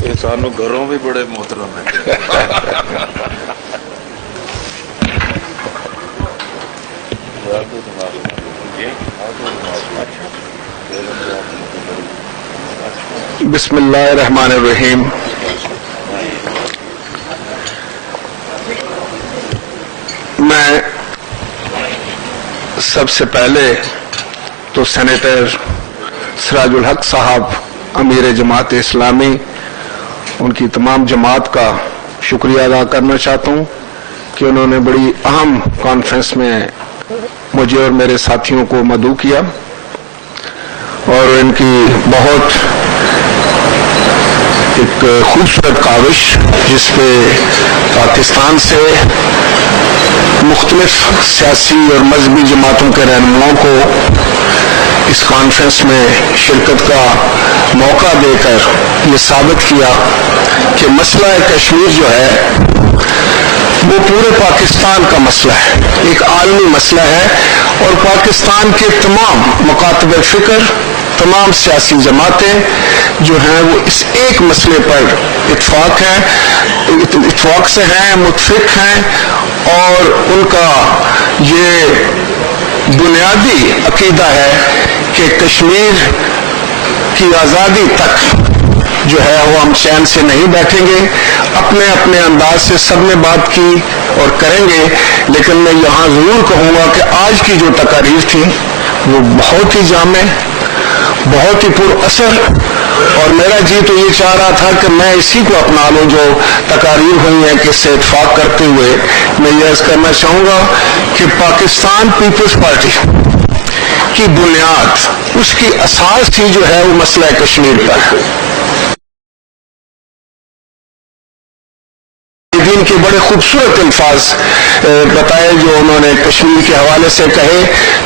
یہ سانو گھروں بھی بڑے محترم ہیں. بسم اللہ الرحمن الرحیم. میں سب سے پہلے تو سینیٹر سراج الحق صاحب امیر جماعت اسلامی ان کی تمام جماعت کا شکریہ ادا کرنا چاہتا ہوں کہ انہوں نے بڑی اہم کانفرنس میں مجھے اور میرے ساتھیوں کو مدعو کیا اور ان کی بہت ایک خوبصورت کاوش جس پہ پاکستان سے مختلف سیاسی اور مذہبی جماعتوں کے رہنماؤں کو اس کانفرنس میں شرکت کا موقع دے کر یہ ثابت کیا کہ مسئلہ کشمیر جو ہے وہ پورے پاکستان کا مسئلہ ہے، ایک عالمی مسئلہ ہے، اور پاکستان کے تمام مکاتب فکر، تمام سیاسی جماعتیں جو ہیں وہ اس ایک مسئلے پر اتفاق سے ہیں، متفق ہیں، اور ان کا یہ بنیادی عقیدہ ہے کہ کشمیر کی آزادی تک جو ہے وہ ہم چین سے نہیں بیٹھیں گے. اپنے اپنے انداز سے سب نے بات کی اور کریں گے، لیکن میں یہاں ضرور کہوں گا کہ آج کی جو تقاریر تھی وہ بہت ہی جامع، بہت ہی پر اثر، اور میرا جی تو یہ چاہ رہا تھا کہ میں اسی کو اپنا لوں جو تقاریر ہوئی ہیں، کہ اس سے اتفاق کرتے ہوئے میں یہ عرض کرنا چاہوں گا کہ پاکستان پیپلز پارٹی کی بنیاد، اس کی اساس ہی جو ہے وہ مسئلہ کشمیر پر ہے. دین کے بڑے خوبصورت الفاظ بتائے جو انہوں نے کشمیر کے حوالے سے کہے،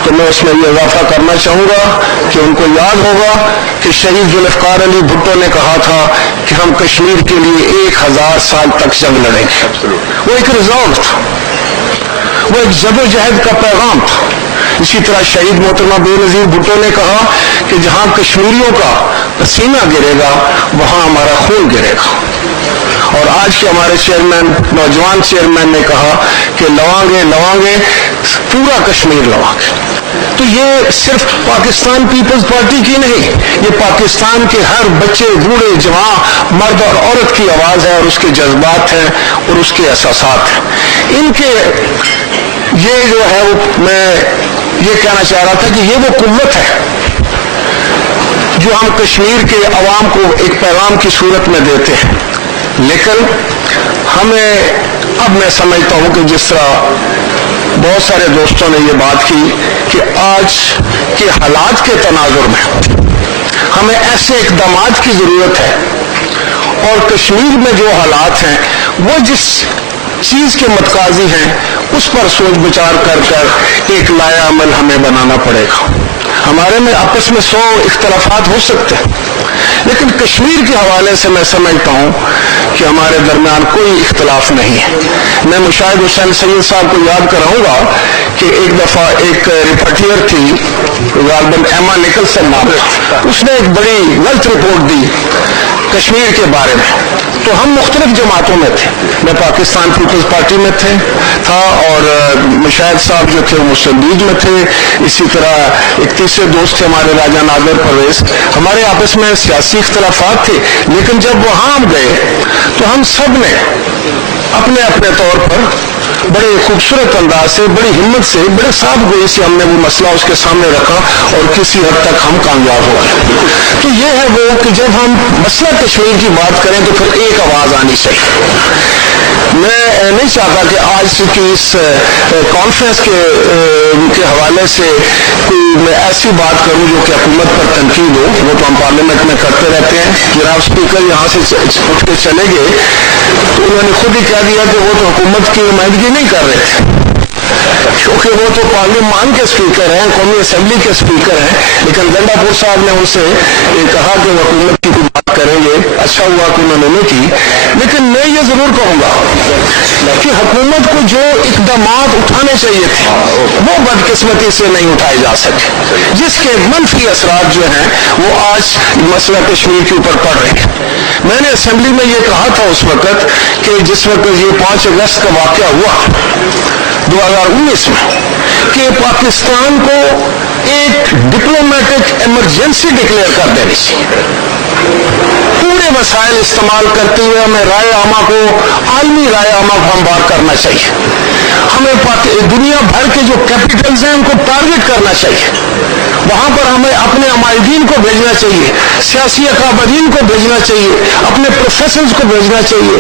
تو میں اس میں یہ اضافہ کرنا چاہوں گا کہ ان کو یاد ہوگا کہ شہید ذوالفقار علی بھٹو نے کہا تھا کہ ہم کشمیر کے لیے 1000 سال تک جنگ لڑیں گے. وہ ایک ریزالو تھا، وہ ایک جدوجہد کا پیغام تھا. اسی طرح شہید محترمہ بے نظیر بھٹو نے کہا کہ جہاں کشمیریوں کا پسینہ گرے گا وہاں ہمارا خون گرے گا. اور آج کے ہمارے چیئرمین، نوجوان چیئرمین نے کہا کہ لوانگے پورا کشمیر لوانگے. تو یہ صرف پاکستان پیپلز پارٹی کی نہیں، یہ پاکستان کے ہر بچے، بوڑھے، جوان، مرد اور عورت کی آواز ہے، اور اس کے جذبات ہیں اور اس کے احساسات ہیں. ان کے یہ جو ہے وہ میں یہ کہنا چاہ رہا تھا کہ یہ وہ قوت ہے جو ہم کشمیر کے عوام کو ایک پیغام کی صورت میں دیتے ہیں. لیکن ہمیں اب میں سمجھتا ہوں کہ جس طرح بہت سارے دوستوں نے یہ بات کی کہ آج کے حالات کے تناظر میں ہمیں ایسے اقدامات کی ضرورت ہے، اور کشمیر میں جو حالات ہیں وہ جس چیز کے متقاضی ہیں اس پر سوچ بچار کر ایک لایا عمل ہمیں بنانا پڑے گا. ہمارے میں آپس میں 100 اختلافات ہو سکتے ہیں، لیکن کشمیر کے حوالے سے میں سمجھتا ہوں کہ ہمارے درمیان کوئی اختلاف نہیں ہے. میں مشاہد حسین سید صاحب کو یاد کراؤں گا کہ ایک دفعہ ایک رپورٹر تھی غالباً ایما نکلسن نام، اس نے ایک بڑی غلط رپورٹ دی کشمیر کے بارے میں. تو ہم مختلف جماعتوں میں تھے، میں پاکستان پیپلز پارٹی میں تھا، اور مشاہد صاحب جو تھے وہ مسلم لیگ میں تھے. اسی طرح ایک تیسرے دوست تھے ہمارے راجہ نادر پرویز. ہمارے آپس میں سیاسی اختلافات تھے، لیکن جب وہاں ہم گئے تو ہم سب نے اپنے اپنے طور پر بڑے خوبصورت انداز سے، بڑی ہمت سے، بڑے صاف گوئی سے ہم نے وہ مسئلہ اس کے سامنے رکھا، اور کسی حد تک ہم کامیاب ہو گئے. تو یہ ہے وہ کہ جب ہم مسئلہ کشمیر کی بات کریں تو پھر ایک آواز آنی چاہیے. میں نہیں چاہتا کہ آج کی اس کانفرنس کے حوالے سے کوئی میں ایسی بات کروں جو کہ حکومت پر تنقید ہو. وہ تو ہم پارلیمنٹ میں کرتے رہتے ہیں. جناب اسپیکر یہاں سے اٹھ کے چلے گئے تو انہوں نے خود ہی کہہ دیا کہ وہ تو حکومت کی نمائندگی نہیں کر رہے تھے، کیونکہ وہ تو پارلیمان کے اسپیکر ہیں، قومی اسمبلی کے اسپیکر ہیں. لیکن گنڈا پور صاحب نے ان سے کہا کہ وہ حکومت کی کوئی بات बात करेंगे, अच्छा हुआ कि उन्होंने नहीं की, लेकिन मैं ये जरूर कहूंगा कि हुकूमत को जो इकदामात उठाने चाहिए थे वो बदकिस्मती से नहीं उठाए जा सके, जिसके मनफी असरात जो हैं वो आज मसला कश्मीर के ऊपर पड़ रहे हैं। मैंने असेंबली में ये कहा था उस वक्त कि जिस वक्त ये 5 अगस्त का वाकया हुआ 2019 में, कि पाकिस्तान को एक डिप्लोमेटिक इमरजेंसी डिक्लेयर कर देनी चाहिए। पूरे वसाइल इस्तेमाल करते हुए हमें राय आमा को, आलमी राय आमा को हमवार करना चाहिए। हमें दुनिया भर के जो कैपिटल्स हैं उनको टारगेट करना चाहिए, वहां पर हमें अपने अमायदीन को भेजना चाहिए, सियासी अकाबरीन को भेजना चाहिए, अपने प्रोफेसर्स को भेजना चाहिए,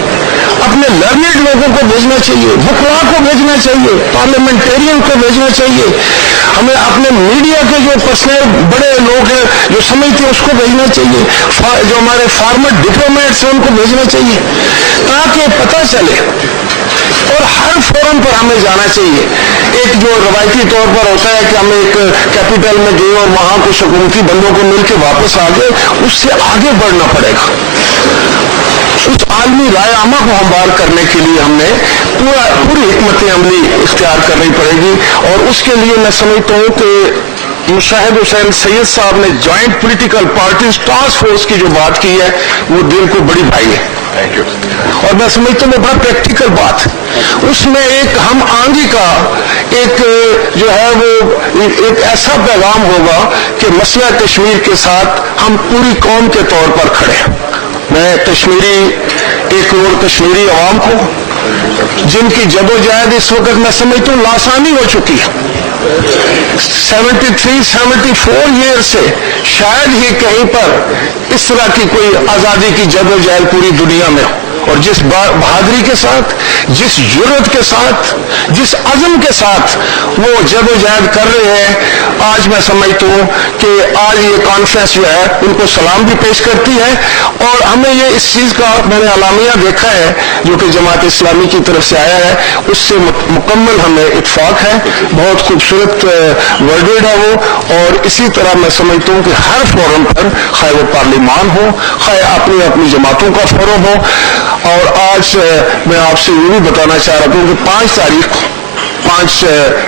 अपने लर्नेड लोगों को भेजना चाहिए, वकला को भेजना चाहिए, पार्लियामेंटेरियन को भेजना चाहिए, हमें अपने मीडिया के जो पर्सनल बड़े लोग हैं जो समझते हैं उसको भेजना चाहिए, जो हमारे फार्मर डिप्लोमेट्स हैं उनको भेजना चाहिए, ताकि पता चले। और हर फोरम पर हमें जाना चाहिए। एक जो रवायती तौर पर होता है कि हम एक कैपिटल में गए और वहां कुछ हुकूमती बंदों को मिलकर वापस आ गए, उससे आगे बढ़ना पड़ेगा। उस आलमी राय आमा को हमवार करने के लिए हमने पूरी हिकमत अमली इख्तियार करनी पड़ेगी। और उसके लिए मैं समझता हूं कि मुशाहिद हुसैन सैयद साहब ने joint political parties task force की जो बात की है वो दिल को बड़ी भाई है। Thank you. और मैं समझता हूँ बड़ा प्रैक्टिकल बात, उसमें एक हम आंगी का एक जो है वो एक ऐसा पैगाम होगा कि मसला कश्मीर के साथ हम पूरी कौम के तौर पर खड़े हैं। मैं कश्मीरी 1 करोड़ कश्मीरी अवाम को जिनकी जदोजहद इस वक्त मैं समझता हूँ लासानी हो चुकी है, 73-74 ईयर से शायद ही कहीं पर इस तरह की कोई आजादी की जदोजहद पूरी दुनिया में हो। और जिस बहादुरी के साथ, जिस जुर्रत के साथ, जिस अज़म के साथ वो जदोजहद कर रहे हैं, आज मैं समझता हूँ कि आज ये कॉन्फ्रेंस जो है उनको सलाम भी पेश करती है। और हमें ये इस चीज का मैंने अलामिया देखा है जो कि जमात इस्लामी की तरफ से आया है, उससे मुकम्मल हमें इत्फाक है। बहुत खूबसूरत वर्डेड है वो। और इसी तरह मैं समझता हूँ कि हर फोरम पर, खाए वो पार्लिमान हो, खाए अपनी अपनी जमातों का फोरम हो। और आज मैं आपसे ये भी बताना चाह रहा हूँ कि 5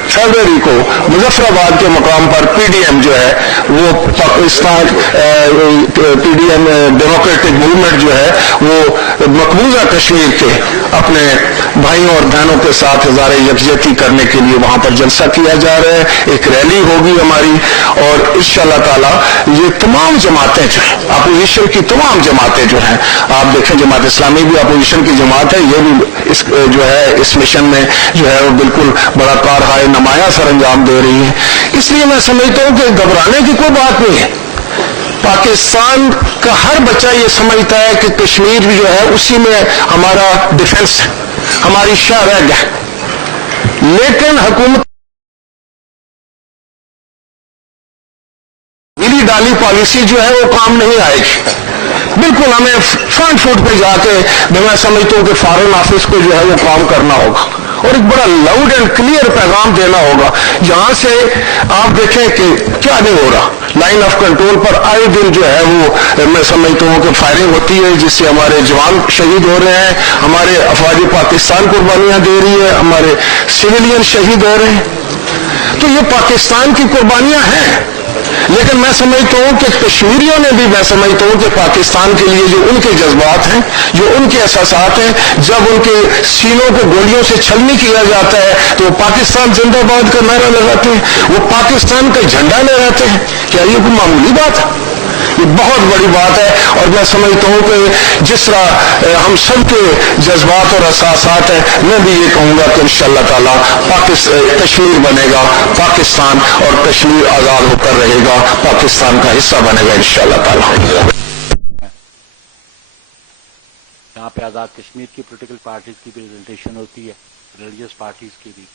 फरवरी को मुजफ्फराबाद के मकाम पर पीडीएम जो है वो पाकिस्तान पीडीएम डेमोक्रेटिक मूवमेंट जो है वो मकबूजा कश्मीर के अपने भाइयों और बहनों के साथ हज़ारे यकजहती करने के लिए वहां पर जलसा किया जा रहा है। एक रैली होगी हमारी और इंशाअल्लाह ताला ये तमाम जमातें जो है, अपोजिशन की तमाम जमातें जो हैं, आप देखें जमात इस्लामी भी अपोजिशन की जमात है, ये भी इस जो है इस मिशन में जो है वो बिल्कुल बड़ा कारहाय नमाया सर अंजाम दे रही है। इसलिए मैं समझता हूं कि घबराने की कोई बात नहीं है। पाकिस्तान का हर बच्चा ये समझता है कि कश्मीर जो है उसी में हमारा डिफेंस है, हमारी शहरग है। लेकिन हुकूमत गिली डाली पॉलिसी जो है वो काम नहीं आएगी। बिल्कुल हमें फ्रंट फुट पे जाके मैं समझता हूं कि फॉरेन ऑफिस को जो है वो काम करना होगा और एक बड़ा लाउड एंड क्लियर पैगाम देना होगा। जहां से आप देखें कि क्या नहीं हो रहा, लाइन ऑफ कंट्रोल पर आए दिन जो है वो मैं समझता हूं कि फायरिंग होती है जिससे हमारे जवान शहीद हो रहे हैं, हमारे अफवाज पाकिस्तान कुर्बानियां दे रही है, हमारे सिविलियन शहीद हो रहे हैं। तो ये पाकिस्तान की कुर्बानियां हैं। लेकिन मैं समझता हूं कि कश्मीरियों ने भी, मैं समझता हूं कि पाकिस्तान के लिए जो उनके जज्बात हैं, जो उनके एहसासात हैं, जब उनके सीनों को गोलियों से छलनी किया जाता है तो वो पाकिस्तान जिंदाबाद का नारा लगाते हैं, वो पाकिस्तान का झंडा लहराते हैं। क्या ये कोई मामूली बात है? ये बहुत बड़ी बात है। और मैं समझता हूं कि जिस तरह हम सबके जज्बात और एहसासात हैं, मैं भी ये कहूंगा कि इंशाअल्लाह ताला कश्मीर बनेगा पाकिस्तान और कश्मीर आजाद होकर रहेगा, पाकिस्तान का हिस्सा बनेगा इंशाअल्लाह ताला। यहाँ पे आज़ाद कश्मीर की पॉलिटिकल पार्टीज की भी रिप्रेजेंटेशन होती है, रिलीजियस पार्टीज की भी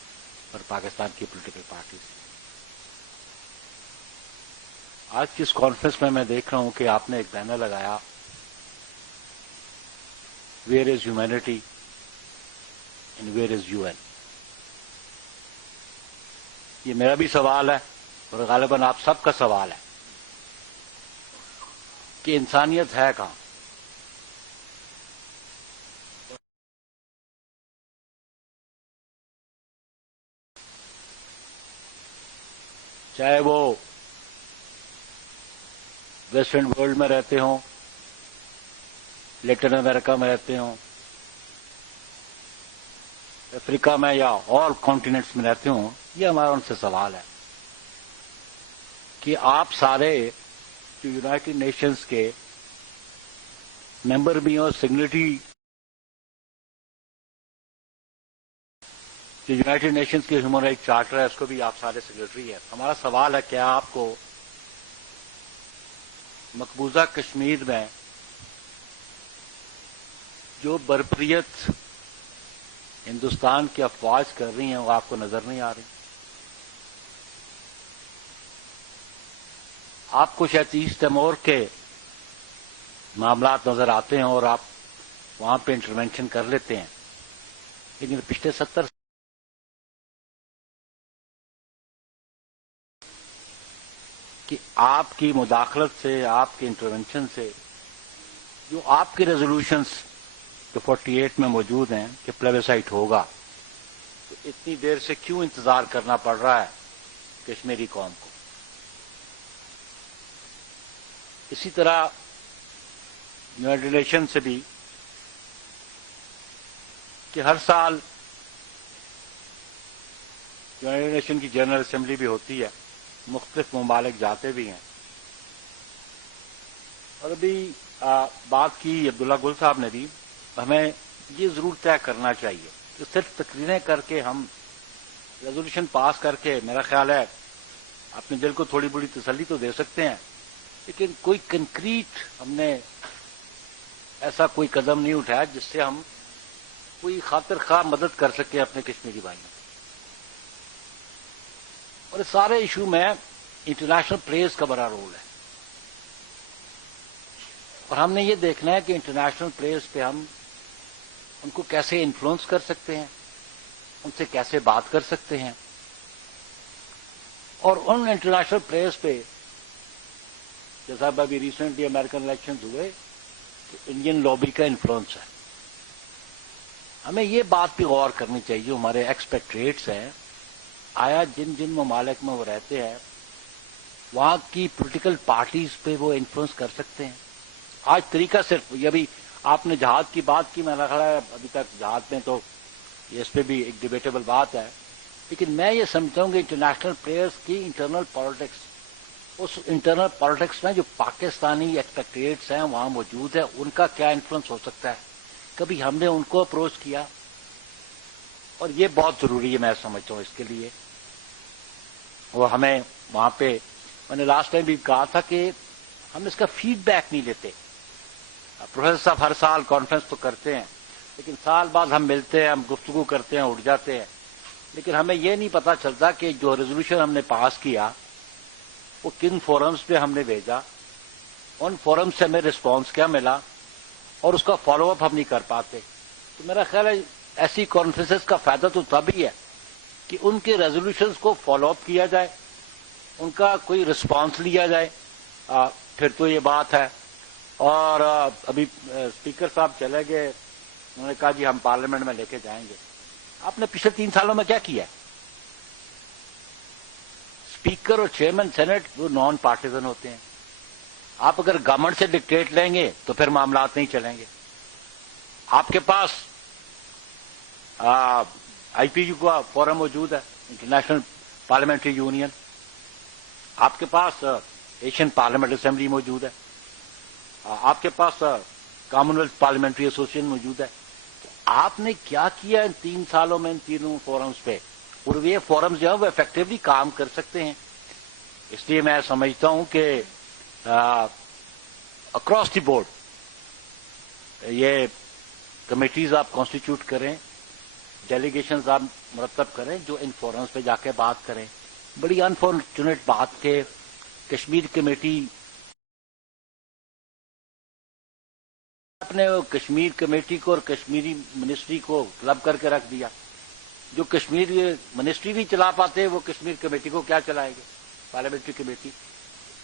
और पाकिस्तान की पॉलिटिकल पार्टीज। आज की इस कॉन्फ्रेंस में मैं देख रहा हूं कि आपने एक बैनर लगाया, where is humanity and where is UN. ये मेरा भी सवाल है और गालिबन आप सबका सवाल है कि इंसानियत है कहां। چاہے وہ ویسٹرن ورلڈ میں رہتے ہوں، لیٹن امریکہ میں رہتے ہوں، افریقہ میں یا اور کانٹیننٹس میں رہتے ہوں، یہ ہمارا ان سے سوال ہے کہ آپ سارے جو یونائٹڈ نیشنز کے ممبر بھی ہوں، سگنیٹری جو یونائٹڈ نیشنز کے ہیومن رائٹ چارٹر ہے اس کو بھی آپ سارے سیکرٹری ہیں. ہمارا سوال ہے کہ آپ کو مقبوضہ کشمیر میں جو بربریت ہندوستان کی افواج کر رہی ہیں وہ آپ کو نظر نہیں آ رہی؟ آپ کو شاید ایسٹ تیمور کے معاملات نظر آتے ہیں اور آپ وہاں پہ انٹرونشن کر لیتے ہیں، لیکن پچھلے 70 کہ آپ کی مداخلت سے، آپ کے انٹرونشن سے جو آپ کے ریزولوشنز جو 48 میں موجود ہیں کہ پلیبیسائٹ ہوگا، تو اتنی دیر سے کیوں انتظار کرنا پڑ رہا ہے کشمیری قوم کو؟ اسی طرح یونائٹڈ نیشن سے بھی کہ ہر سال یونائٹڈ نیشن کی جنرل اسمبلی بھی ہوتی ہے، مختلف ممالک جاتے بھی ہیں، اور ابھی بات کی عبداللہ گل صاحب نے بھی، ہمیں یہ ضرور طے کرنا چاہیے کہ صرف تقریریں کر کے ہم ریزولوشن پاس کر کے میرا خیال ہے اپنے دل کو تھوڑی بڑی تسلی تو دے سکتے ہیں، لیکن کوئی کنکریٹ ہم نے ایسا کوئی قدم نہیں اٹھایا جس سے ہم کوئی خاطر خواہ مدد کر سکیں اپنے کشمیری بھائیوں. اور اس سارے ایشو میں انٹرنیشنل پریس کا بڑا رول ہے، اور ہم نے یہ دیکھنا ہے کہ انٹرنیشنل پریس پہ ہم ان کو کیسے انفلوئنس کر سکتے ہیں، ان سے کیسے بات کر سکتے ہیں، اور ان انٹرنیشنل پریس پہ جیسا ابھی ریسنٹلی امریکن الیکشنز ہوئے کہ انڈین لابی کا انفلوئنس ہے. ہمیں یہ بات بھی غور کرنی چاہیے، ہمارے ایکسپیکٹریٹس ہیں، آیا جن جن ممالک میں وہ رہتے ہیں وہاں کی پولیٹیکل پارٹیز پہ وہ انفلوئنس کر سکتے ہیں؟ آج طریقہ صرف یہ بھی آپ نے جہاد کی بات کی، میں نے کہا ہے ابھی تک جہاد میں تو اس پہ بھی ایک ڈیبیٹیبل بات ہے، لیکن میں یہ سمجھتا ہوں کہ انٹرنیشنل پلیئرز کی انٹرنل پالیٹکس، اس انٹرنل پالیٹکس میں جو پاکستانی ایکسپیکٹریٹس ہیں وہاں موجود ہے، ان کا کیا انفلوئنس ہو سکتا ہے؟ کبھی ہم نے ان کو اپروچ کیا؟ اور یہ بہت ضروری ہے میں سمجھتا ہوں اس کے لیے. وہ ہمیں وہاں پہ، میں نے لاسٹ ٹائم بھی کہا تھا کہ ہم اس کا فیڈ بیک نہیں لیتے. پروفیسر صاحب ہر سال کانفرنس تو کرتے ہیں، لیکن سال بعد ہم ملتے ہیں، ہم گفتگو کرتے ہیں، اٹھ جاتے ہیں، لیکن ہمیں یہ نہیں پتا چلتا کہ جو ریزولوشن ہم نے پاس کیا وہ کن فورمز پہ ہم نے بھیجا، ان فورمز سے ہمیں رسپانس کیا ملا، اور اس کا فالو اپ ہم نہیں کر پاتے. تو میرا خیال ہے ایسی کانفرنسز کا فائدہ تو تب ہی ہے کہ ان کے ریزولوشنز کو فالو اپ کیا جائے، ان کا کوئی رسپانس لیا جائے، پھر تو یہ بات ہے. اور ابھی اسپیکر صاحب چلے گئے، انہوں نے کہا جی ہم پارلیمنٹ میں لے کے جائیں گے. آپ نے پچھلے 3 سالوں میں کیا کیا ہے؟ اسپیکر اور چیئرمین سینٹ وہ نان پارٹیزن ہوتے ہیں. آپ اگر گورنمنٹ سے ڈکٹیٹ لیں گے تو پھر معاملات نہیں چلیں گے. آپ کے پاس آئی پی یو کا فورم موجود ہے، انٹرنیشنل پارلیمنٹری یونین، آپ کے پاس ایشین پارلیمنٹ اسمبلی موجود ہے، آپ کے پاس کامن ویلتھ پارلیمنٹری ایسوسیشن موجود ہے. آپ نے کیا کیا ان 3 سالوں میں ان تینوں فورمز پہ؟ اور یہ فورمز جو ہے وہ افیکٹولی کام کر سکتے ہیں. اس لیے میں سمجھتا ہوں کہ اکراس دی بورڈ یہ کمیٹیز آپ کانسٹیٹیوٹ کریں، ڈیلیگیشنز آپ مرتب کریں جو ان فورمز پہ جا کے بات کریں. بڑی انفارچونیٹ بات کہ کشمیر کمیٹی اپنے کشمیر کمیٹی کو اور کشمیری منسٹری کو کلب کر کے رکھ دیا. جو کشمیر منسٹری بھی چلا پاتے وہ کشمیر کمیٹی کو کیا چلائے گے، پارلیمنٹری کمیٹی.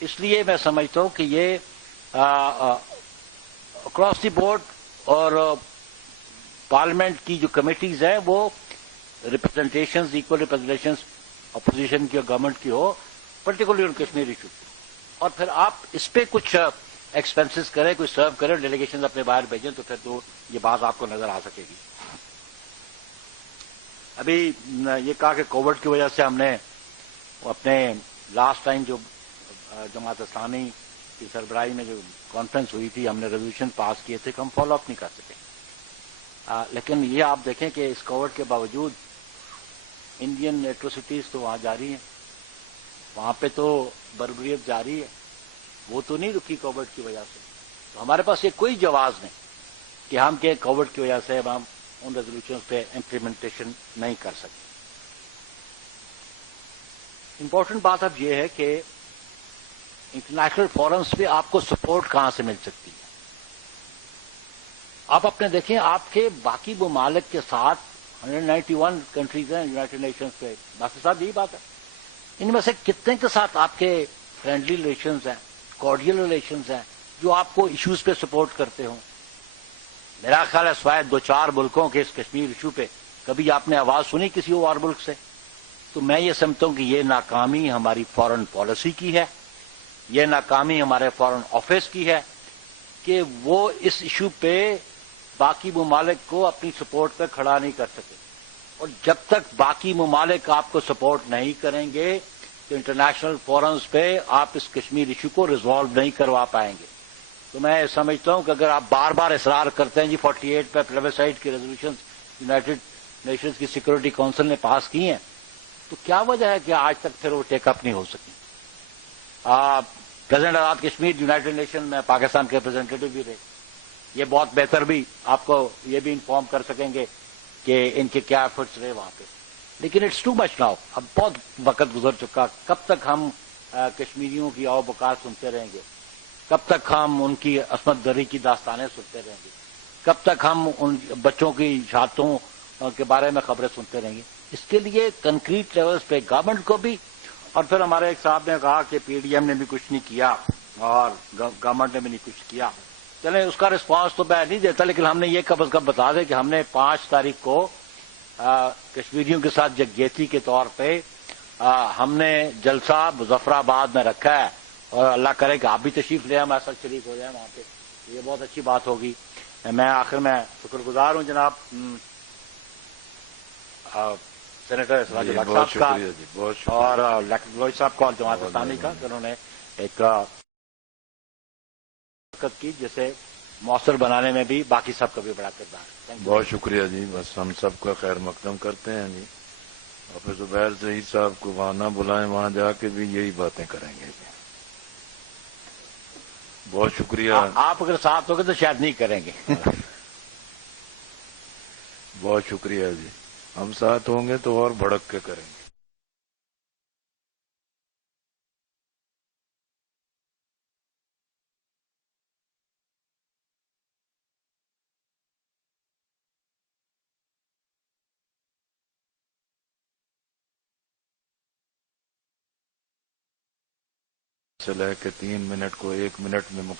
اس لیے میں سمجھتا ہوں کہ یہ اکراس دی بورڈ اور پارلیمنٹ کی جو کمیٹیز ہیں وہ ریپرزنٹیشنز، ایکول ریپرزنٹیشنز اپوزیشن کی اور گورنمنٹ کی ہو، पर्टिकुलरली ऑन कश्मीर इशू, और फिर आप इस पे कुछ एक्सपेंसेस करें, कुछ सर्व करें, डेलीगेशन अपने बाहर भेजें, तो फिर तो ये बात आपको नजर आ सकेगी। अभी ये कहा कि कोविड की वजह से हमने अपने लास्ट टाइम जो जमात इस्लामी की सरबराही में जो कॉन्फ्रेंस हुई थी, हमने रेजोल्यूशन पास किए थे कि हम फॉलो अप नहीं कर सके। लेकिन ये आप देखें कि इस कोविड के बावजूद इंडियन एट्रोसिटीज तो वहां जारी हैं, वहां पे तो बर्बरियत जारी है, वो तो नहीं रुकी कोविड की वजह से। तो हमारे पास ये कोई जवाब नहीं कि हम के कोविड की वजह से हम उन रेजोल्यूशन पे इम्प्लीमेंटेशन नहीं कर सके। इंपॉर्टेंट बात अब यह है कि इंटरनेशनल फोरम्स पे आपको सपोर्ट कहां से मिल सकती है। आप अपने देखें, आपके बाकी ममालिक के साथ 191 कंट्रीज हैं यूनाइटेड नेशंस पे, बाकी साहब यही बात है, इनमें से कितने के साथ आपके फ्रेंडली रिलेशंस हैं, कॉर्डियल रिलेशंस हैं, जो आपको इश्यूज पे सपोर्ट करते हों। मेरा ख्याल है स्वायद 2-4 मुल्कों के इस कश्मीर इशू पे कभी आपने आवाज सुनी किसी और मुल्क से? तो मैं ये समझता हूं कि ये नाकामी हमारी फॉरेन पॉलिसी की है, ये नाकामी हमारे फॉरेन ऑफिस की है कि वो इस इशू पे बाकी ममालिक को अपनी सपोर्ट पे खड़ा नहीं कर सके। और जब तक बाकी ममालिक आपको सपोर्ट नहीं करेंगे तो इंटरनेशनल फोरम्स पे आप इस कश्मीर इशू को रिजॉल्व नहीं करवा पाएंगे। तो मैं समझता हूं कि अगर आप बार बार इसरार करते हैं जी 48 पे प्लेबिसाइड की रेजोल्यूशन यूनाइटेड नेशंस की सिक्योरिटी काउंसिल ने पास की हैं, तो क्या वजह है कि आज तक फिर वो टेकअप नहीं हो सकी? प्रेसिडेंट आजाद कश्मीर यूनाइटेड नेशन में पाकिस्तान के रिप्रेजेंटेटिव भी रहे, ये बहुत बेहतर भी आपको ये भी इन्फॉर्म कर सकेंगे कि इनके क्या एफर्ट्स रहे वहां पे। लेकिन इट्स टू मच नाउ, अब बहुत वक्त गुजर चुका। कब तक हम कश्मीरियों की आओ बकार सुनते रहेंगे? कब तक हम उनकी असमत दरी की दास्तानें सुनते रहेंगे? कब तक हम उन बच्चों की शहादतों के बारे में खबरें सुनते रहेंगे? इसके लिए कंक्रीट लेवल्स पे गवर्नमेंट को भी, और फिर हमारे एक साहब ने कहा कि पीडीएम ने भी कुछ नहीं किया और गवर्नमेंट ने भी नहीं कुछ किया। चले उसका रिस्पांस तो मैं नहीं देता, लेकिन हमने ये कब कब बता दें कि हमने 5 तारीख को कश्मीरियों के साथ यकजहती के तौर पे हमने जलसा मुजफ्फराबाद में रखा है, और अल्लाह करे कि आप भी तशरीफ ले, हम ऐसा शरीक हो जाए वहां पे, ये बहुत अच्छी बात होगी। मैं आखिर में शुक्रगुजार हूं जनाब सेनेटर सिराजुल हक साहब का और लेफ्टिनेंट साहब को और जमात इस्लामी का, जिन्होंने एक की जिसे मौसर बनाने में भी बाकी सब का भी बड़ा किरदार है। बहुत शुक्रिया जी, बस हम सबका खैर मकदम करते हैं जी। हाफिज ज़ुबैर ज़हीर साहब को वहां ना बुलाएं, वहां जाके भी यही बातें करेंगे जी। बहुत शुक्रिया। आप अगर साथ होगे तो शायद नहीं करेंगे। बहुत शुक्रिया जी, हम साथ होंगे तो और भड़क के करेंगे। से लेकर 3 मिनट को 1 मिनट में मुकाबला